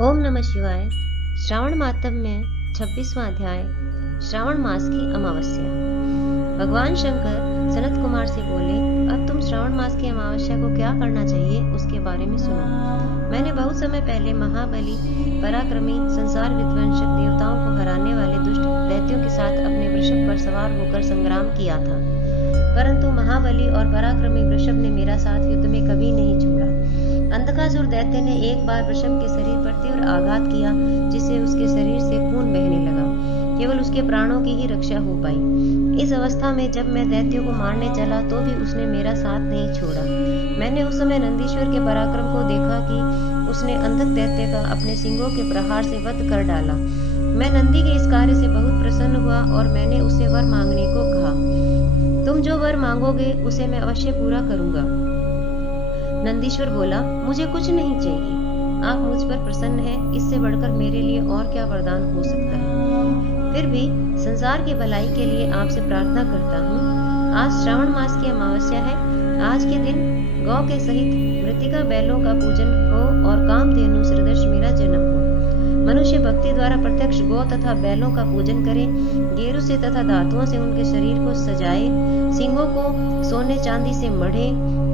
ओम नमः शिवाय। श्रावण मातम में 26वां अध्याय श्रावण मास की अमावस्या। भगवान शंकर सनत कुमार से बोले, अब तुम श्रावण मास की अमावस्या को क्या करना चाहिए उसके बारे में सुनो। मैंने बहुत समय पहले महाबली पराक्रमी संसार विध्वंसक देवताओं को हराने वाले दुष्ट दैत्यों के साथ अपने वृषभ पर सवार होकर संग्राम किया था, परंतु महाबली और पराक्रमी वृषभ ने मेरा साथ युद्ध में कभी नहीं छोड़ा। अंधकासुर दैत्य ने एक बार वृषभ के शरीर पर तीव्र आघात किया, जिससे उसके शरीर से खून बहने लगा। केवल उसके प्राणों की ही रक्षा हो पाई। इस अवस्था में जब मैं दैत्यों को मारने चला तो भी उसने मेरा साथ नहीं छोड़ा। मैंने उस समय नंदीश्वर के पराक्रम को देखा कि उसने अंधक दैत्य का अपने सिंगों के प्रहार से वध कर डाला। मैं नंदी के इस कार्य से बहुत प्रसन्न हुआ और मैंने उससे वर मांगने को कहा। तुम जो वर मांगोगे उसे मैं अवश्य पूरा करूंगा। नंदीश्वर बोला, मुझे कुछ नहीं चाहिए। आप मुझ पर प्रसन्न हैं, इससे बढ़कर मेरे लिए और क्या वरदान हो सकता है। फिर भी संसार की भलाई के लिए आपसे प्रार्थना करता हूँ। आज श्रावण मास की अमावस्या है। आज के दिन गौ के सहित मृतिका बैलों का पूजन हो और कामधेनु सदृश मेरा जन्म हो। मनुष्य भक्ति द्वारा प्रत्यक्ष गौ तथा बैलों का पूजन करे, गेरू से तथा धातुओं से उनके शरीर को सजाए, सिंगों को सोने चांदी से मढ़े,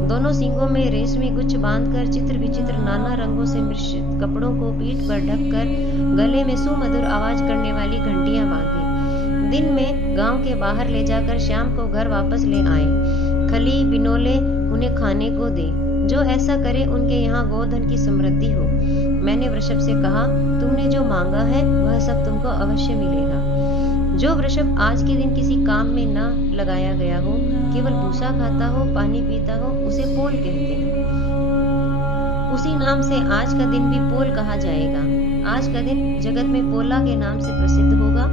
दोनों सींगों में रेशमी गुच्छ बांधकर चित्र विचित्र नाना रंगों से मिश्रित कपड़ों को पीठ पर ढककर गले में सुमधुर आवाज करने वाली घंटियां बांधे। दिन में गांव के बाहर ले जाकर शाम को घर वापस ले आए। खली बिनोले उन्हें खाने को दे। जो ऐसा करे उनके यहाँ गोधन की समृद्धि हो। मैंने वृषभ से कहा, तुमने जो मांगा है वह सब तुमको अवश्य मिलेगा। जो वृषभ आज के दिन किसी काम में न लगाया गया हो, केवल भूसा खाता हो, पानी पीता हो, उसे पोल कहते हैं। उसी नाम से आज का दिन भी पोल कहा जाएगा। आज का दिन जगत में पोला के नाम से प्रसिद्ध होगा।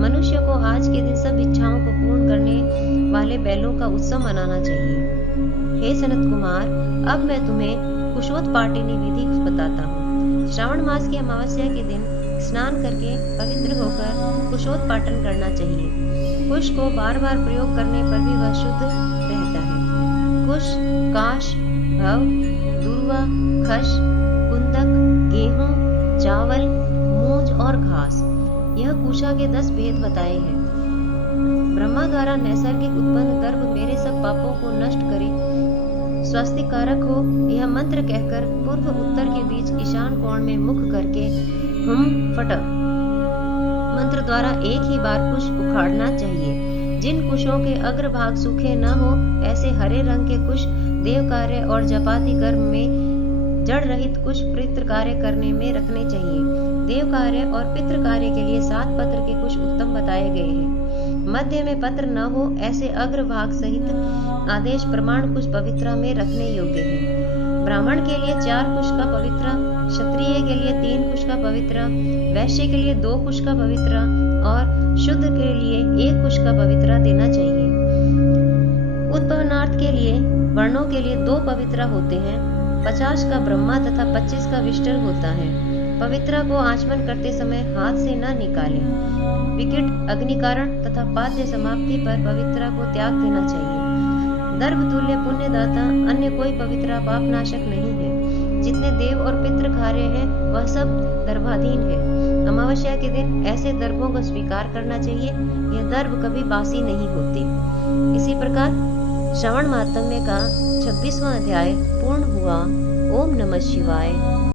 मनुष्य को आज के दिन सब इच्छाओं को पूर्ण करने वाले बैलों का उत्सव मनाना चाहिए। हे सनत कुमार, अब मैं तुम्हें कुशोत्पाटिनी विधि बताता हूँ। श्रावण मास की अमावस्या के दिन स्नान करके पवित्र होकर कुशोत्पाटन करना चाहिए। कुश को बार बार प्रयोग करने पर भी वह शुद्ध रहता है। कुश, काश, भव, दुर्वा, खश, कुंदक, गेहूं, चावल, मूंज और घास, यह कुशा के 10 भेद बताए हैं। ब्रह्मा द्वारा नैसर्गिक उत्पन्न गर्भ मेरे सब पापों को नष्ट करे, स्वास्तिकारक हो, यह मंत्र कहकर पूर्व उत्तर के बीच ईशान कोण में मुख करके हम फट मंत्र द्वारा एक ही बार कुश उखाड़ना चाहिए। जिन कुशों के अग्रभाग सूखे न हो, ऐसे हरे रंग के कुश देव कार्य और जपाति कर्म में, जड़ रहित कुश पितृ कार्य करने में रखने चाहिए। देव कार्य और पितृ कार्य के लिए 7 पत्र के कुश उत्तम बताए गए हैं। मध्य में पत्र न हो, ऐसे अग्रभाग सहित आदेश प्रमाण कुश पवित्रा में रखने योग्य है। ब्राह्मण के लिए 4 कुश का पवित्रा, क्षत्रिय के लिए 3 कुश का पवित्रा, वैश्य के लिए 2 कुश का पवित्रा और शुद्ध के लिए 1 कुश का पवित्रा देना चाहिए। उत्पन्नार्थ के लिए वर्णों के लिए 2 पवित्रा होते हैं। 50 का ब्रह्मा तथा 25 का विष्टल होता है। पवित्रा को आचमन करते समय हाथ से न निकालें। विकट अग्निकारण तथा पाद्य समाप्ति पर पवित्रा को त्याग देना चाहिए। दर्भ तुल्य पुण्यदाता अन्य कोई पवित्रा पापनाशक नहीं है। जितने देव और पितृ कार्य हैं वह सब दर्भाधीन है। अमावस्या के दिन ऐसे दर्भों को स्वीकार करना चाहिए। यह दर्भ कभी बासी नहीं होते। इसी प्रकार श्रावण मातम्य का 26वां अध्याय पूर्ण हुआ। ओम नमः शिवाय।